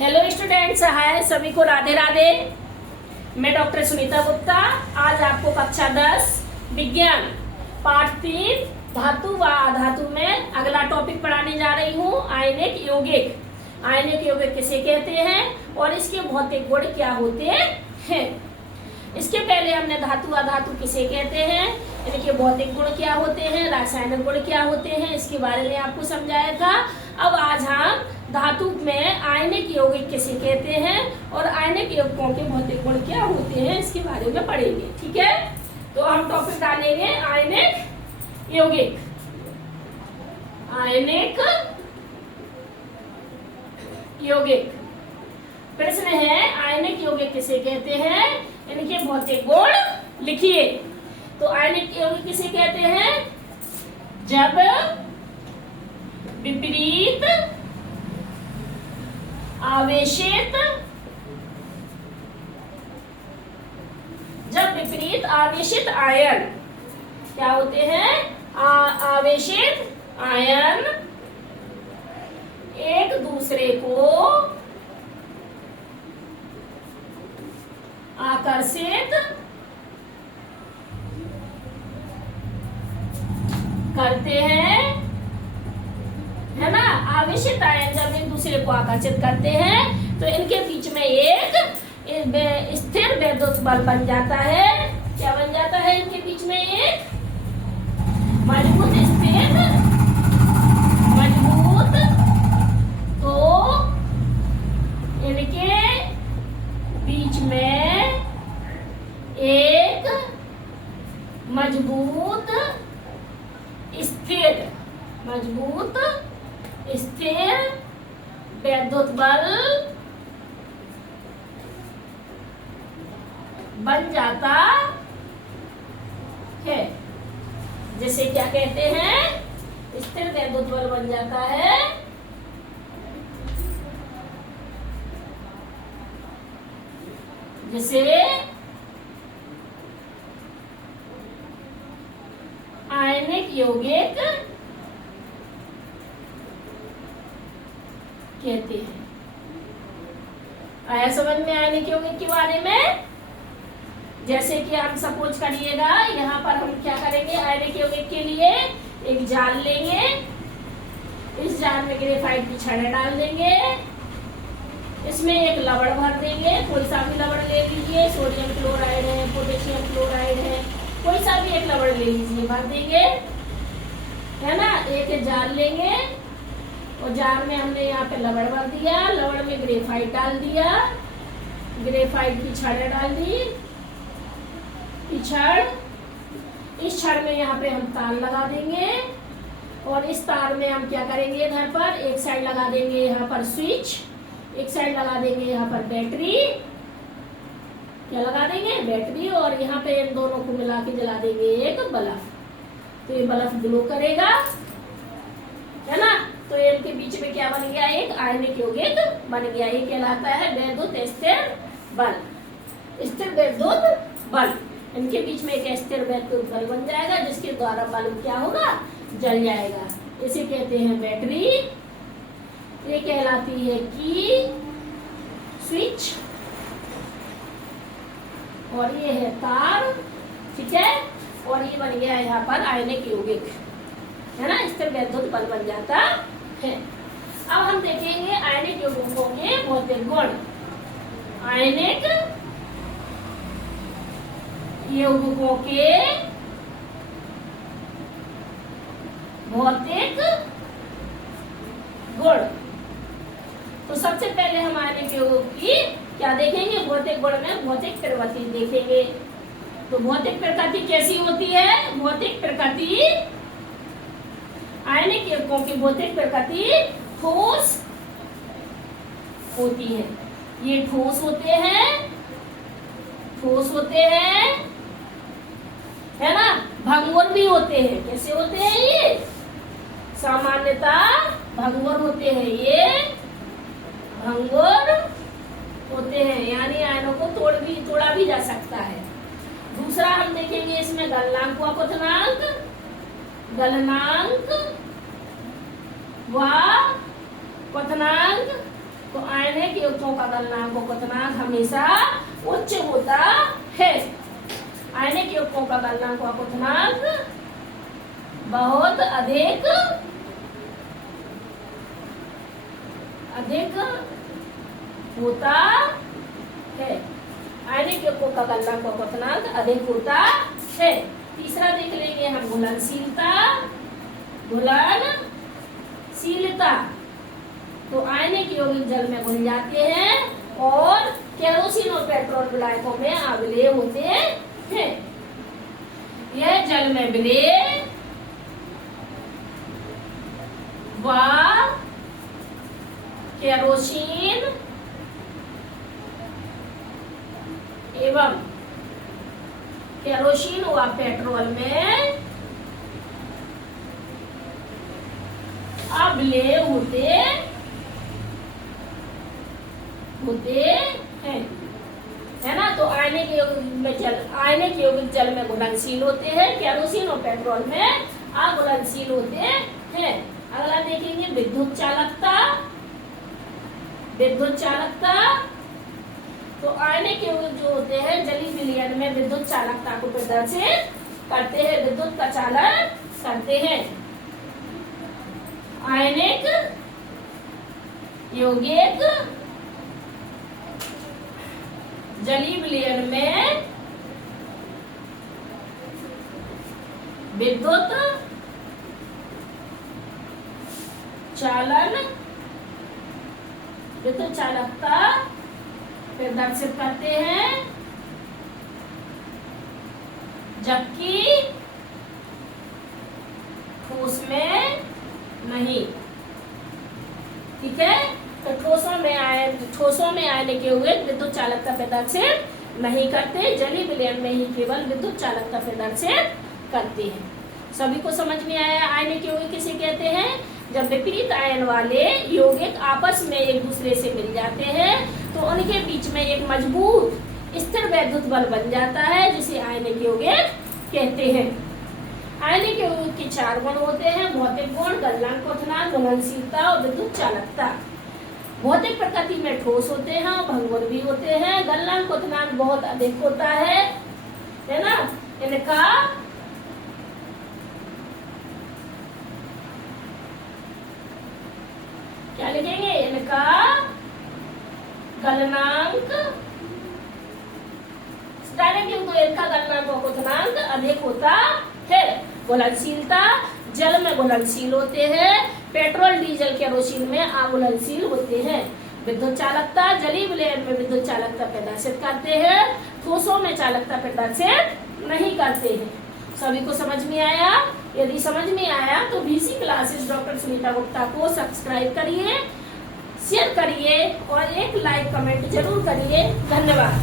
Hello students, हाय सभी को राधे राधे। मैं डॉक्टर सुनीता गुप्ता आज आपको कक्षा 10 विज्ञान पाठ 3 धातु व अधातु में अगला टॉपिक पढ़ाने जा रही हूँ। आयनिक यौगिक। आयनिक यौगिक किसे कहते हैं और इसके भौतिक गुण क्या होते हैं। इसके पहले हमने धातु अधातु किसे कहते हैं, इनके भौतिक गुण क्या होते हैं, रासायनिक गुण क्या होते हैं, इसके बारे में आपको समझाया था। अब आज हम धातु में आयनिक यौगिक किसे कहते हैं और आयनिक यौगिकों के भौतिक गुण क्या होते हैं इसके बारे में पढ़ेंगे। ठीक है, तो हम टॉपिक डालेंगे आयनिक यौगिक। आयनिक यौगिक प्रश्न है, आयनिक यौगिक किसे कहते हैं, इनके भौतिक गुण लिखिए। तो आयनिक यौगिक किसे कहते हैं, जब विपरीत आवेशित आयन क्या होते हैं, आवेशित आयन एक दूसरे को आकर्षित करते हैं, है ना। आवेशित आयन जब एक दूसरे को आकर्षित करते हैं तो इनके बीच में एक स्थिर वैद्युत बल बन जाता है। क्या बन जाता है, इनके बीच में एक मजबूत तो इनके बीच में एक मजबूत स्थिर वैद्युत बल बन जाता है। जिसे क्या कहते हैं, स्थिर वैद्युत बल बन जाता है। जिसे आयनिक यौगिक कहते हैं। आया समझ में आयनिक यौगिक के बारे में। जैसे कि हम सपोज करिएगा, यहाँ पर हम क्या करेंगे, आयनिक यौगिक के लिए एक जाल लेंगे, इस जाल में ग्रेफाइट की छड़ें डाल देंगे, इसमें एक लवण भर देंगे, कोई सा भी लवण ले लीजिए, सोडियम क्लोराइड है, पोटेशियम क्लोराइड है, कोई सा भी एक लवण ले लीजिए, भर देंगे, है ना। एक जाल लेंगे और जाल में हमने यहाँ पे लवण भर दिया, लवण में ग्रेफाइट डाल दिया, ग्रेफाइट की छड़ें डाल दी, इस छड़ में यहाँ पे हम तार लगा देंगे और इस तार में हम क्या करेंगे, इधर पर एक साइड लगा देंगे यहाँ पर स्विच, एक साइड लगा देंगे यहाँ पर बैटरी, क्या लगा देंगे, बैटरी, और यहाँ पे इन दोनों को मिला के जला देंगे एक बल्ब। तो ये बल्ब ग्लो करेगा, है ना। तो इनके बीच में क्या बन गया, एक आयनिक यौगिक बन गया। ये कहलाता है वैद्युत स्थिर बल। स्थिर वैद्युत बल, इनके बीच में एक स्थिर वैद्युत बल बन जाएगा जिसके द्वारा बल्ब क्या होगा, जल जाएगा। इसे कहते हैं बैटरी। ये कहलाती है की स्विच और ये है तार, ठीक है। और ये बन गया यहाँ पर आयनिक यौगिक, है ना, स्थिर वैद्युत बल बन जाता है। अब हम देखेंगे आयनिक यौगिकों के भौतिक गुण। आयनिक यौगिकों के भौतिक गुण। तो सबसे पहले हम आयनिक यौगिक की क्या देखेंगे, भौतिक गुण में भौतिक प्रकृति देखेंगे। तो भौतिक प्रकृति कैसी होती है, भौतिक प्रकृति, आयनिक यौगिकों की भौतिक प्रकृति ठोस होती है। ये ठोस होते हैं, है ना। भंगुर भी होते हैं। कैसे होते हैं ये, सामान्यतः भंगुर होते हैं। ये भंगुर होते हैं, यानी आयनों को तोड़ा भी जा सकता है। दूसरा हम देखेंगे इसमें गलनांक व क्वथनांक। गलनांक व क्वथनांक तो आयनिक युग्मों का गलनांक क्वथनांक हमेशा उच्च होता है। आयनिक युग्मों का गलनांक क्वथनांक बहुत अधिक होता है। आयनिक युग्मों का गलनांक क्वथनांक अधिक होता है। तीसरा देख लेंगे हम घुलनशीलता। घुलनशीलता तो आयनिक यौगिक जल में घुल जाते हैं और केरोसिन और पेट्रोल विलायकों में अवलेय होते हैं। यह जल में विलेय व केरोसिन एवं केरोसिन व पेट्रोल में अवलेय होते हैं, है ना। तो आयनिक यौगिक जल में घुलनशील होते हैं, केरोसिन और पेट्रोल में अघुलनशील होते हैं। अगला देखेंगे विद्युत चालकता। तो आयनिक यौगिक जो होते हैं जलीय विलयन में विद्युत चालकता को प्रदर्शित करते हैं, विद्युत का चालन करते हैं। आयनिक यौगिक जलीय विलयन में विद्युत चालकता प्रदर्शित करते हैं, जबकि ठोस में नहीं। ठीक है, तो ठोसों में आयनिक यौगिक विद्युत चालकता प्रदर्शित नहीं करते, जलीय विलयन में ही केवल विद्युत चालकता प्रदर्शित करते हैं। सभी को समझ में आया आयनिक यौगिक किसे कहते हैं? जब विपरीत आयन वाले यौगिक आपस में एक दूसरे से मिल जाते हैं तो उनके बीच में एक मजबूत स्थिर वैद्युत बल बन जाता है, जिसे आयनिक यौगिक कहते हैं। आयनिक यौगिक के 4 गुण होते हैं: भौतिक गुण, गलनांक, क्वथनांक, घुलनशीलता और विद्युत चालकता। भौतिक प्रकृति में ठोस होते हैं और भंगुर भी होते हैं। गलनांक क्वथनांक बहुत अधिक होता है ना। इनका क्या लिखेंगे? इनका गलनांक इनका गलनांक और क्वथनांक अधिक होता है। घुलनशीलता जल में घुलनशील होते हैं, पेट्रोल, डीजल, केरोसिन में अघुलनशील होते हैं। विद्युत चालकता जलीय विलयन में विद्युत चालकता प्रदर्शित करते हैं, ठोसों में चालकता प्रदर्शित नहीं करते हैं। सभी को समझ में आया? यदि समझ में आया तो BC classes doctor Sunita Gupta को सब्सक्राइब करिए, शेयर करिए और एक लाइक कमेंट जरूर करिए। धन्यवाद।